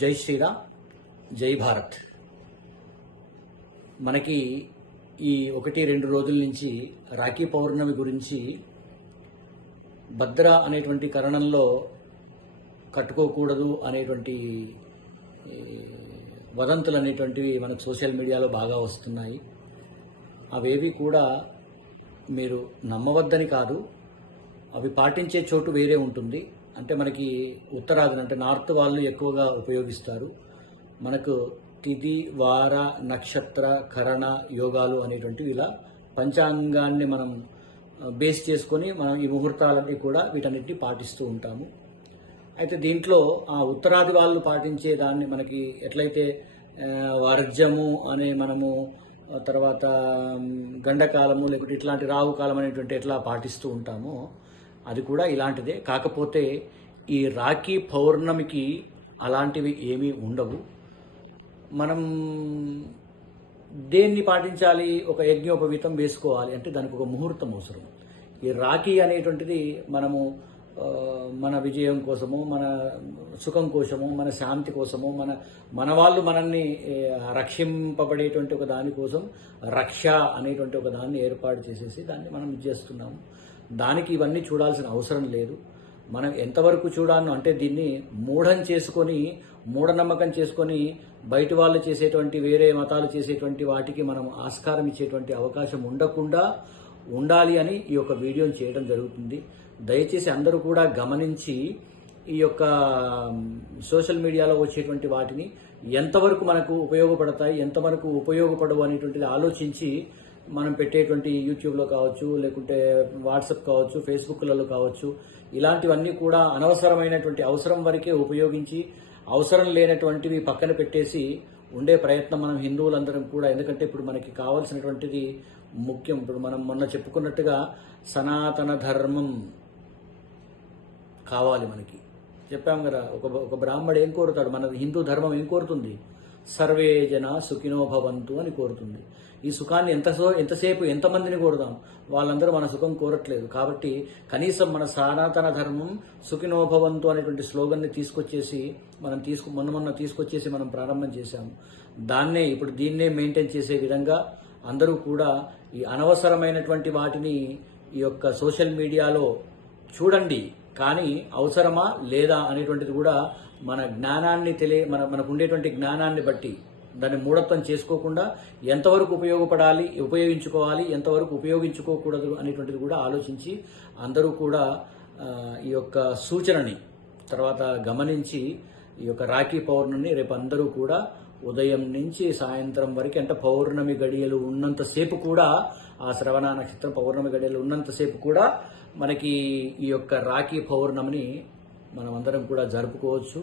జై శ్రీరామ్, జై భారత్. మనకి ఈ 1-2 రోజుల నుంచి రాఖీ పౌర్ణమి గురించి భద్ర అనేటువంటి కరణంలో కట్టుకోకూడదు అనేటువంటి వదంతులు అనేటువంటివి మనకు సోషల్ మీడియాలో బాగా వస్తున్నాయి. అవేవి కూడా మీరు నమ్మవద్దని కాదు, అవి పాటించే చోటు వేరే ఉంటుంది. అంటే మనకి ఉత్తరాదిన అంటే నార్త్ వాళ్ళు ఎక్కువగా ఉపయోగిస్తారు. మనకు తిథి, వార, నక్షత్ర, కరణ యోగాలు అనేటువంటివి ఇలా పంచాంగాన్ని మనం బేస్ చేసుకొని మనం ఈ ముహూర్తాలన్నీ కూడా వీటన్నిటిని పాటిస్తూ ఉంటాము. అయితే దీంట్లో ఆ ఉత్తరాది వాళ్ళు పాటించే దాన్ని మనకి ఎట్లయితే వర్జము అనే మనము తర్వాత గండకాలము లేకుంటే ఇట్లాంటి రాహుకాలం అనేటువంటి ఎట్లా పాటిస్తూ ఉంటామో అది కూడా ఇలాంటిదే. కాకపోతే ఈ రాఖీ పౌర్ణమికి అలాంటివి ఏమీ ఉండవు. మనం దేన్ని పాటించాలి? ఒక యజ్ఞోపవీతం వేసుకోవాలి అంటే దానికి ఒక ముహూర్తం అవసరం. ఈ రాఖీ అనేటువంటిది మనము మన విజయం కోసము, మన సుఖం కోసము, మన శాంతి కోసము, మన వాళ్ళు మనల్ని రక్షింపబడేటువంటి ఒక దానికోసం రక్ష అనేటువంటి ఒక దాన్ని ఏర్పాటు చేసేసి దాన్ని మనం చేస్తున్నాము. దానికి ఇవన్నీ చూడాల్సిన అవసరం లేదు. మనం ఎంతవరకు చూడాలను అంటే దీన్ని మూఢనమ్మకం చేసుకొని బయట వాళ్ళు చేసేటువంటి వేరే మతాలు చేసేటువంటి వాటికి మనం ఆస్కారం ఇచ్చేటువంటి అవకాశం ఉండకుండా ఉండాలి అని ఈ యొక్క వీడియోని చేయడం జరుగుతుంది. దయచేసి అందరూ కూడా గమనించి ఈ యొక్క సోషల్ మీడియాలో వచ్చేటువంటి వాటిని ఎంతవరకు మనకు ఉపయోగపడతాయి, ఎంతవరకు ఉపయోగపడవు అనేటువంటిది ఆలోచించి మనం పెట్టేటువంటి యూట్యూబ్లో కావచ్చు, లేకుంటే వాట్సాప్ కావచ్చు, ఫేస్బుక్లలో కావచ్చు, ఇలాంటివన్నీ కూడా అనవసరమైనటువంటి అవసరం వరకే ఉపయోగించి అవసరం లేనటువంటివి పక్కన పెట్టేసి ఉండే ప్రయత్నం మనం హిందువులందరం కూడా. ఎందుకంటే ఇప్పుడు మనకి కావాల్సినటువంటిది ముఖ్యం. ఇప్పుడు మనం మొన్న చెప్పుకున్నట్టుగా సనాతన ధర్మం కావాలి మనకి. చెప్పాం కదా, ఒక బ్రాహ్మడు ఏం కోరుతాడు? మన హిందూ ధర్మం ఏం కోరుతుంది? సర్వే జన సుఖినో భవంతు అని కోరుతుంది. ఈ సుఖాన్ని ఎంతసేపు ఎంతమందిని కోరుదాం? వాళ్ళందరూ మన సుఖం కోరట్లేదు. కాబట్టి కనీసం మన సనాతన ధర్మం సుఖినో భవంతు అనేటువంటి స్లోగన్ని తీసుకొచ్చేసి మొన్న తీసుకొచ్చేసి మనం ప్రారంభం చేశాము. దీన్నే మెయింటైన్ చేసే విధంగా అందరూ కూడా ఈ అనవసరమైనటువంటి వాటిని ఈ యొక్క సోషల్ మీడియాలో చూడండి, కానీ అవసరమా లేదా అనేటువంటిది కూడా మన జ్ఞానాన్ని మనకు ఉండేటువంటి జ్ఞానాన్ని బట్టి దాన్ని మూఢత్వం చేసుకోకుండా ఎంతవరకు ఉపయోగించుకోవాలి, ఎంతవరకు ఉపయోగించుకోకూడదు అనేటువంటిది కూడా ఆలోచించి అందరూ కూడా ఈ యొక్క సూచనని తర్వాత గమనించి ఈ యొక్క రాఖీ పౌర్ణమిని రేపు అందరూ కూడా ఉదయం నుంచి సాయంత్రం వరకు అంటే పౌర్ణమి గడియలు ఉన్నంతసేపు కూడా, ఆ శ్రవణ నక్షత్రం పౌర్ణమి గడియలు ఉన్నంతసేపు కూడా మనకి ఈ యొక్క రాఖీ పౌర్ణమిని మనం అందరం కూడా జరుపుకోవచ్చు.